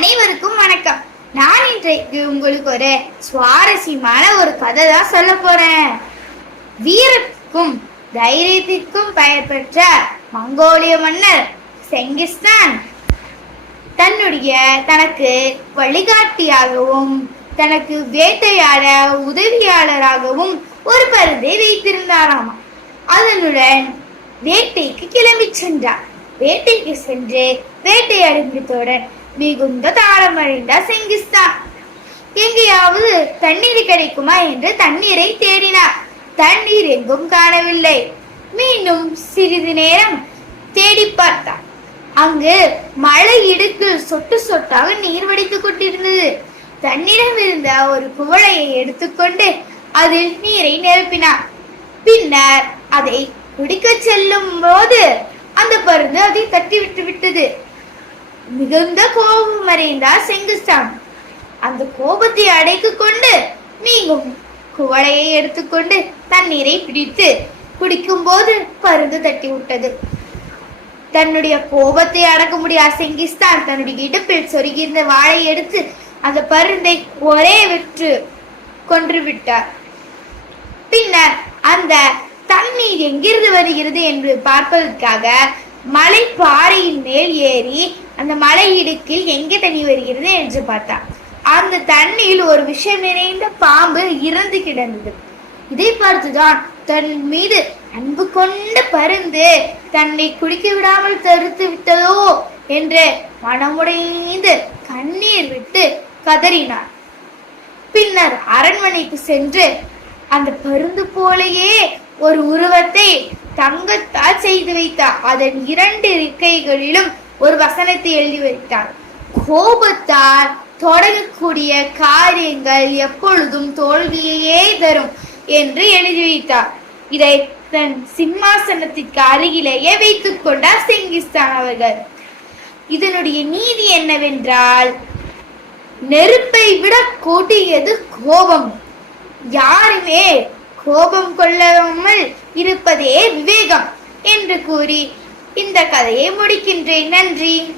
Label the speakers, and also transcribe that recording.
Speaker 1: அனைவருக்கும் வணக்கம். நான் இன்றைக்கு உங்களுக்கு ஒரு சுவாரஸ்யமான ஒரு கதை தான் சொல்ல போறேன். வீரத்துக்கும் தைரியத்திற்கும் பெயர் பெற்ற மங்கோலிய மன்னர் செங்கிஸ்தான் தன்னுடைய தனக்கு வழிகாட்டியாகவும் தனக்கு வேட்டையாட உதவியாளராகவும் ஒரு பருந்தை வைத்திருந்தாராம். அதனுடன் வேட்டைக்கு கிளம்பி சென்றார். வேட்டைக்கு சென்று வேட்டையாடி முடித்தவுடன் மிகுந்த தாளமடைந்தார் செங்கிஸ்தான் எங்கேயாவது தண்ணீர் கிடைக்குமா என்று தண்ணீரை தேடினார். தண்ணீர் எங்கும் காணவில்லை. மீண்டும் சிறிது நேரம் தேடி பார்த்தார். அங்கு மழை இடுக்கில் சொட்டு சொட்டாக நீர் வடித்துக் கொண்டிருந்தது. தன்னிடம் இருந்த ஒரு குவளையை எடுத்துக்கொண்டு அதில் நீரை நிரப்பினார். பின்னர் அதை குடிக்கச் செல்லும் போது அந்த பருந்து அதை தட்டி விட்டு விட்டது. மிகுந்த கோபம் வரைந்தார் செங்குஸ்தான். அந்த கோபத்தை அடைத்துக் கொண்டு நீங்கும். குவளையை எடுத்துக்கொண்டு தண்ணீரை பிடித்து குடிக்கும்போது பருந்து தட்டி விட்டது தன்னுடைய கோபத்தை அடக்க முடியாத செங்கிஸ்தான் தன்னுடைய இடுப்பில் சொருகியிருந்த வாழை எடுத்து அந்த பருந்தை ஒரே விற்று கொன்று விட்டார் பின்னர் அந்த தண்ணீர் எங்கிருந்து வருகிறது என்று பார்ப்பதற்காக மலை பாறையின் மேல் ஏறி அந்த மலை இடுக்கில் எங்கே தண்ணி வருகிறது என்று பார்த்தா அந்த தண்ணியில் ஒரு விஷம் நிறைந்த பாம்பு இறந்து கிடந்தது. இதை பார்த்துதான் தன் மீது அன்பு கொண்ட பருந்து தன்னை குடிக்க விடாமல் தடுத்து விட்டதோ என்று மனமுடைந்து கண்ணீர் விட்டு கதறினார் பின்னர் அரண்மனைக்கு சென்று அந்த பருந்து போலேயே ஒரு உருவத்தை தங்கத்தால் செய்து வைத்தார் அதன் இரண்டு இருக்கைகளிலும் ஒரு வசனத்தை எழுதி வைத்தார். கோபத்தால் தொடங்கக்கூடிய காரியங்கள் எப்பொழுதும் தோல்வியையே தரும் என்று எழுதி வைத்தார். இதை தன் சிம்மாசனத்திற்கு அருகிலேயே வைத்துக் கொண்டார் செங்கிஸ்தான் அவர்கள். இதனுடைய நீதி என்னவென்றால் நெருப்பை விட கொடியது கோபம். யாருமே கோபம் கொள்ளாமல் இருப்பதே விவேகம் என்று கூறி இந்த கதையை முடிக்கின்றேன். நன்றி.